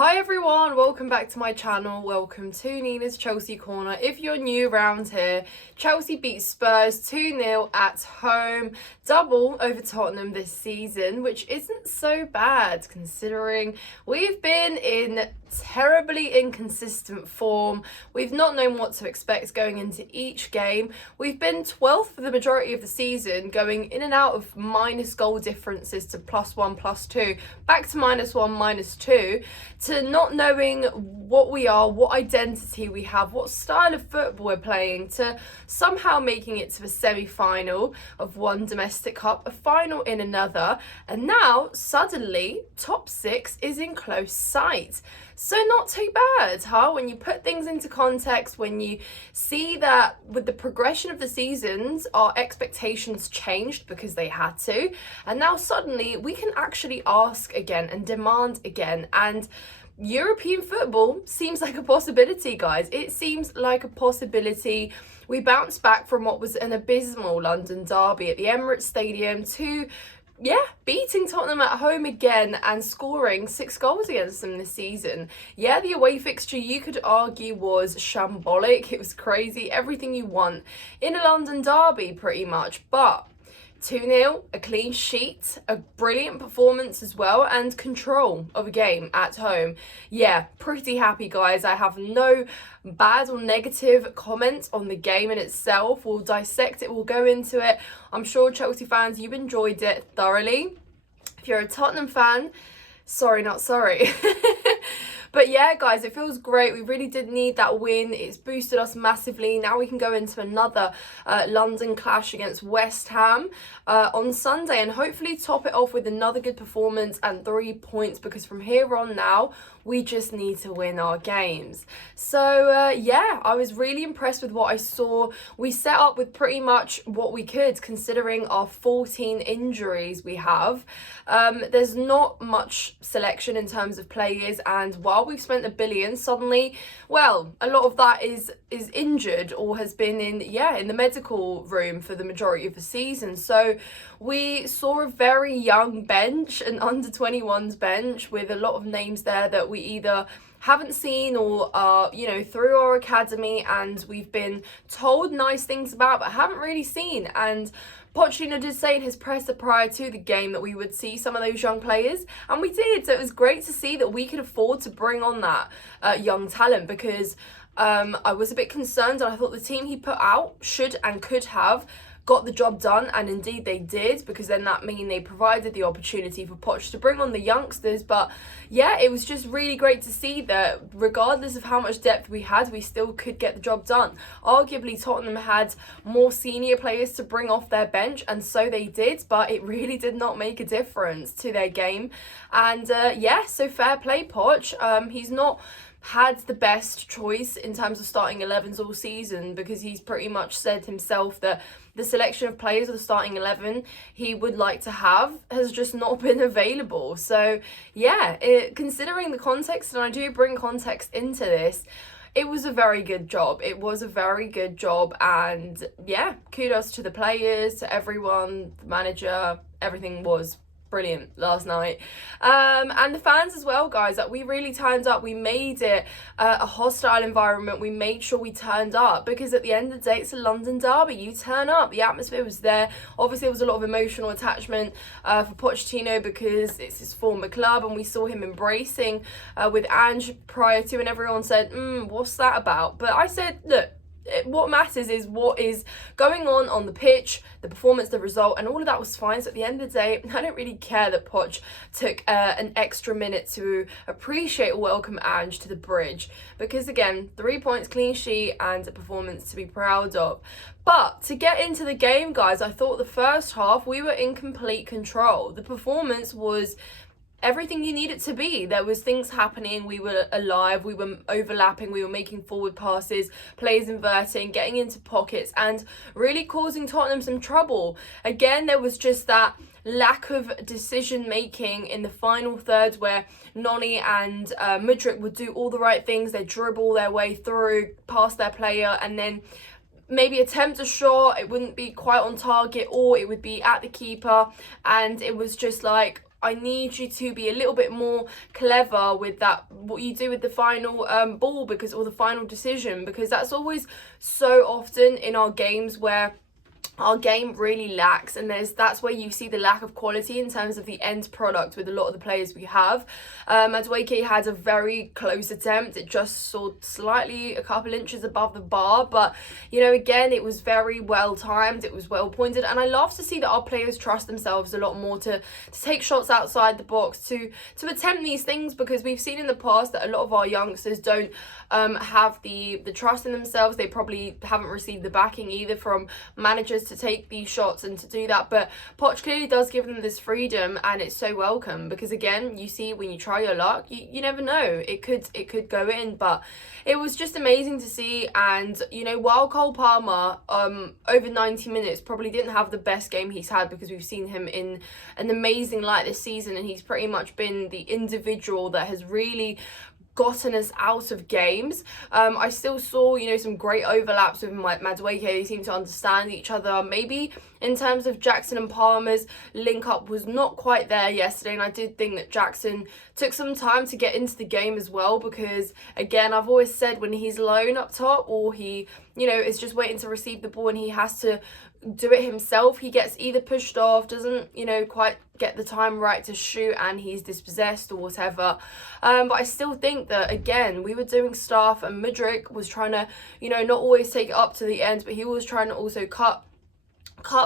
Hi everyone, welcome back to my channel. Welcome to Nina's Chelsea Corner. If you're new around here, Chelsea beat Spurs 2-0 at home, double over Tottenham this season, which isn't so bad considering we've been in terribly inconsistent form. We've not known what to expect going into each game. We've been 12th for the majority of the season, going in and out of minus goal differences to +1, +2, back to -1, -2, to not knowing what we are, what identity we have, what style of football we're playing, to somehow making it to a semi-final of one domestic cup, a final in another, and now suddenly top 6 is in close sight. So not too bad, huh? When you put things into context, when you see that with the progression of the seasons, our expectations changed because they had to, and now suddenly we can actually ask again and demand again, and European football seems like a possibility, guys. It seems like a possibility. We bounced back from what was an abysmal London derby at the Emirates Stadium to beating Tottenham at home again and scoring 6 goals against them this season. Yeah, the away fixture you could argue was shambolic. It was crazy, everything you want in a London derby pretty much, but 2-0, a clean sheet, a brilliant performance as well, and control of a game at home. Yeah, pretty happy, guys. I have no bad or negative comments on the game in itself. We'll dissect it, we'll go into it. I'm sure Chelsea fans, you enjoyed it thoroughly. If you're a Tottenham fan, sorry, not sorry. But yeah, guys, it feels great. We really did need that win. It's boosted us massively. Now we can go into another London clash against West Ham on Sunday and hopefully top it off with another good performance and 3 points, because from here on now, we just need to win our games. So yeah, I was really impressed with what I saw. We set up with pretty much what we could considering our 14 injuries we have. There's not much selection in terms of players, and while we've spent $1 billion, suddenly, well, a lot of that is injured or has been in the medical room for the majority of the season. So we saw a very young bench, an under-21s bench with a lot of names there that we either haven't seen or are, through our academy and we've been told nice things about but haven't really seen. And Pochettino did say in his presser prior to the game that we would see some of those young players, and we did. So it was great to see that we could afford to bring on that young talent, because I was a bit concerned, and I thought the team he put out should and could have got the job done, and indeed they did, because then that mean they provided the opportunity for Poch to bring on the youngsters. But yeah, it was just really great to see that regardless of how much depth we had, we still could get the job done. Arguably Tottenham had more senior players to bring off their bench, and so they did, but it really did not make a difference to their game. And so fair play Poch. He's not had the best choice in terms of starting 11s all season, because he's pretty much said himself that the selection of players of the starting 11 he would like to have has just not been available. So yeah, considering the context, and I do bring context into this, it was a very good job. It was a very good job, and yeah, kudos to the players, to everyone, the manager. Everything was brilliant last night, and the fans as well, guys. Like, we really turned up. We made it a hostile environment. We made sure we turned up, because at the end of the day, it's a London derby. You turn up. The atmosphere was there. Obviously there was a lot of emotional attachment for Pochettino, because it's his former club, and we saw him embracing with Ange prior to, and everyone said, what's that about? But I said, look, what matters is what is going on the pitch, the performance, the result, and all of that was fine. So at the end of the day, I don't really care that Poch took an extra minute to appreciate or welcome Ange to the bridge, because again, 3 points, clean sheet, and a performance to be proud of. But to get into the game, guys, I thought the first half we were in complete control. The performance was everything you need it to be. There was things happening, we were alive, we were overlapping, we were making forward passes, players inverting, getting into pockets, and really causing Tottenham some trouble. Again, there was just that lack of decision making in the final third, where Noni and Mudryk would do all the right things. They'd dribble their way through past their player and then maybe attempt a shot. It wouldn't be quite on target, or it would be at the keeper, and it was just like, I need you to be a little bit more clever with that, what you do with the final ball, because, or the final decision, because that's always so often in our games where our game really lacks, and that's where you see the lack of quality in terms of the end product with a lot of the players we have. Madueke had a very close attempt. It just soared slightly a couple inches above the bar, but you know, again, it was very well timed, it was well pointed, and I love to see that our players trust themselves a lot more to take shots outside the box, to attempt these things, because we've seen in the past that a lot of our youngsters don't have the trust in themselves. They probably haven't received the backing either from managers to take these shots and to do that, but Poch clearly does give them this freedom, and it's so welcome, because again, you see, when you try your luck, you never know, it could go in. But it was just amazing to see. And you know, while Cole Palmer over 90 minutes probably didn't have the best game he's had, because we've seen him in an amazing light this season, and he's pretty much been the individual that has really gotten us out of games. I still saw, you know, some great overlaps with Madueke. They seem to understand each other. Maybe in terms of Jackson and Palmer's link up was not quite there yesterday, and I did think that Jackson took some time to get into the game as well, because again, I've always said, when he's alone up top, or he, you know, is just waiting to receive the ball and he has to do it himself, he gets either pushed off, doesn't, you know, quite get the time right to shoot, and he's dispossessed or whatever. But I still think that, again, we were doing stuff, and Mudryk was trying to, you know, not always take it up to the end, but he was trying to also cut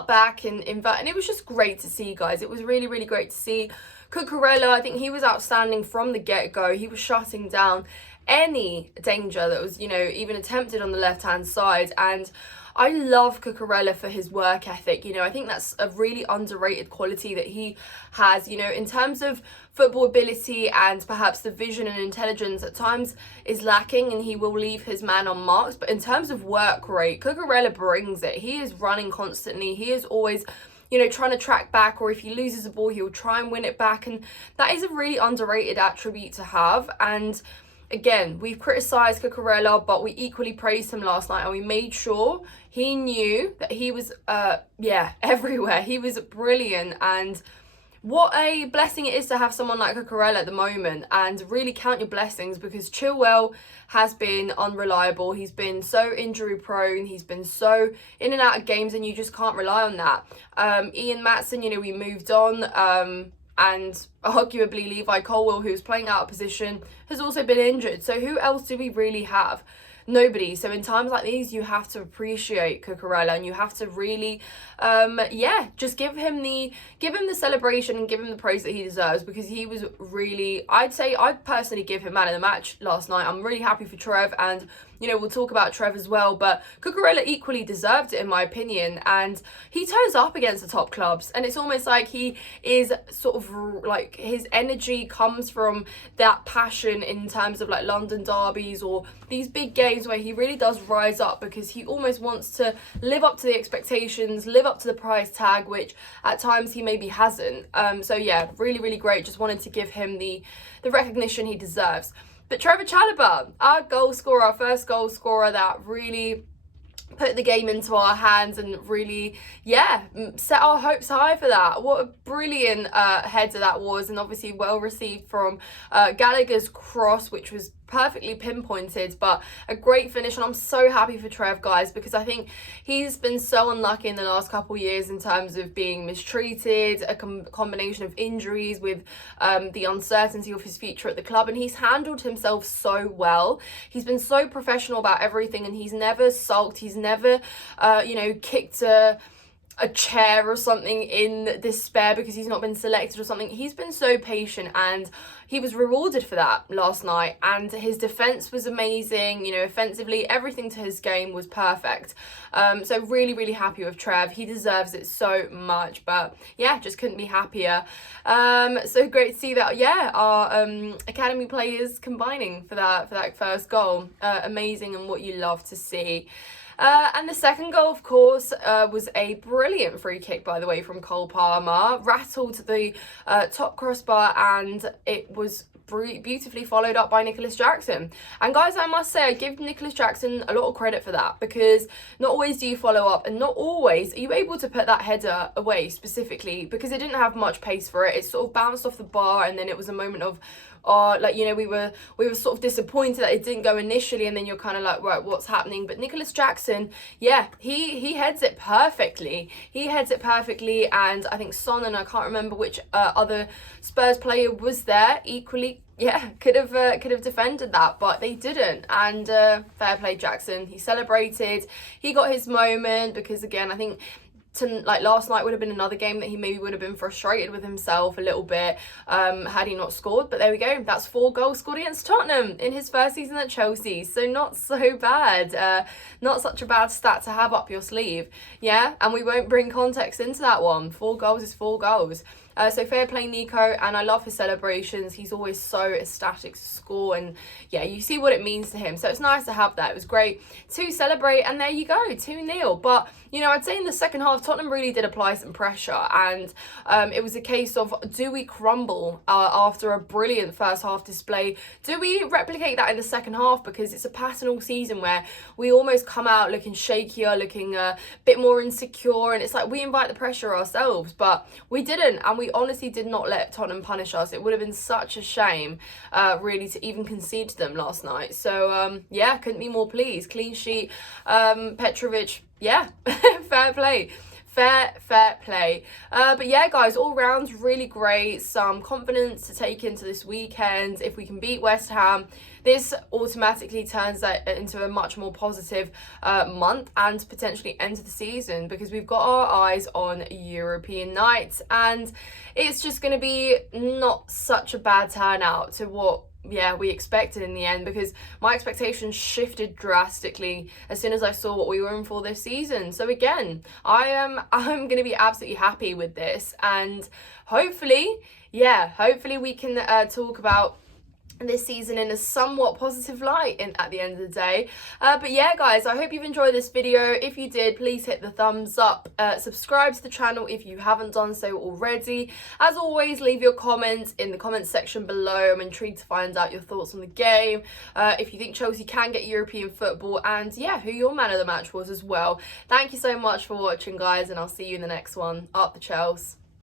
back and invert, and it was just great to see, guys. It was really, really great to see. Cucurella, I think he was outstanding from the get-go. He was shutting down any danger that was, you know, even attempted on the left-hand side, and I love Cucurella for his work ethic. You know, I think that's a really underrated quality that he has, you know, in terms of football ability, and perhaps the vision and intelligence at times is lacking, and he will leave his man unmarked. But in terms of work rate, Cucurella brings it. He is running constantly. He is always, you know, trying to track back, or if he loses a ball, he'll try and win it back. And that is a really underrated attribute to have. And again, we've criticised Cucurella, but we equally praised him last night, and we made sure he knew that he was, everywhere. He was brilliant, and what a blessing it is to have someone like Cucurella at the moment, and really count your blessings, because Chilwell has been unreliable. He's been so injury prone. He's been so in and out of games, and you just can't rely on that. Ian Maatsen, you know, we moved on. And arguably Levi Colwill, who's playing out of position, has also been injured. So who else do we really have? Nobody. So in times like these, you have to appreciate Cucurella, and you have to really, just give him the celebration and give him the praise that he deserves, because he was really, I'd personally give him man of the match last night. I'm really happy for Trev, and you know, we'll talk about Trev as well, but Cucurella equally deserved it, in my opinion. And he turns up against the top clubs, and it's almost like he is sort of like, his energy comes from that passion in terms of like London derbies or these big games where he really does rise up, because he almost wants to live up to the expectations, live up to the price tag, which at times he maybe hasn't. So yeah, really, really great. Just wanted to give him the recognition he deserves. But Trevor Chalobah, our goal scorer, our first goal scorer that really put the game into our hands and really, set our hopes high for that. What a brilliant header that was, and obviously well received from Gallagher's cross, which was perfectly pinpointed, but a great finish. And I'm so happy for Trev, guys, because I think he's been so unlucky in the last couple of years in terms of being mistreated, a combination of injuries with the uncertainty of his future at the club, and he's handled himself so well. He's been so professional about everything, and he's never sulked. He's never kicked a chair or something in despair because he's not been selected or something. He's been so patient, and he was rewarded for that last night. And his defense was amazing, you know, offensively, everything to his game was perfect. So really, really happy with Trev. He deserves it so much, but yeah, just couldn't be happier. So great to see that, our academy players combining for that first goal. Amazing, and what you love to see. And the second goal, of course, was a brilliant free kick, by the way, from Cole Palmer. Rattled the top crossbar, and it was beautifully followed up by Nicholas Jackson. And guys, I must say, I give Nicholas Jackson a lot of credit for that, because not always do you follow up, and not always are you able to put that header away specifically, because it didn't have much pace for it. It sort of bounced off the bar, and then it was a moment of, like, you know, we were sort of disappointed that it didn't go initially, and then you're kind of like, right, what's happening? But Nicholas Jackson, yeah, he heads it perfectly. He heads it perfectly, and I think Son, and I can't remember which other Spurs player was there, equally, yeah, could have defended that, but they didn't. And fair play, Jackson. He celebrated. He got his moment, because again, I think like last night would have been another game that he maybe would have been frustrated with himself a little bit had he not scored. But there we go, that's 4 goals scored against Tottenham in his first season at Chelsea, so not so bad. Not such a bad stat to have up your sleeve, yeah. And we won't bring context into that one. 4 goals is 4 goals. So fair play, Nico, and I love his celebrations. He's always so ecstatic to score, and yeah, you see what it means to him. So it's nice to have that. It was great to celebrate, and there you go, 2-0. But, you know, I'd say in the second half, Tottenham really did apply some pressure, and it was a case of, do we crumble after a brilliant first half display? Do we replicate that in the second half? Because it's a pattern all season where we almost come out looking shakier, looking a bit more insecure, and it's like we invite the pressure ourselves, but we didn't, and we honestly did not let Tottenham punish us. It would have been such a shame, really, to even concede to them last night. So, yeah, couldn't be more pleased. Clean sheet, Petrovic, yeah, fair play. Fair play. But yeah, guys, all round really great. Some confidence to take into this weekend. If we can beat West Ham, this automatically turns that into a much more positive month, and potentially end of the season, because we've got our eyes on European nights, and it's just going to be not such a bad turnout to what we expected in the end, because my expectations shifted drastically as soon as I saw what we were in for this season. So again, I'm going to be absolutely happy with this, and hopefully we can talk about this season in a somewhat positive light at the end of the day. But yeah, guys, I hope you've enjoyed this video. If you did, please hit the thumbs up, subscribe to the channel if you haven't done so already. As always, leave your comments in the comments section below. I'm intrigued to find out your thoughts on the game, if you think Chelsea can get European football, and yeah, who your man of the match was as well. Thank you so much for watching, guys, and I'll see you in the next one. Up the Chelsea.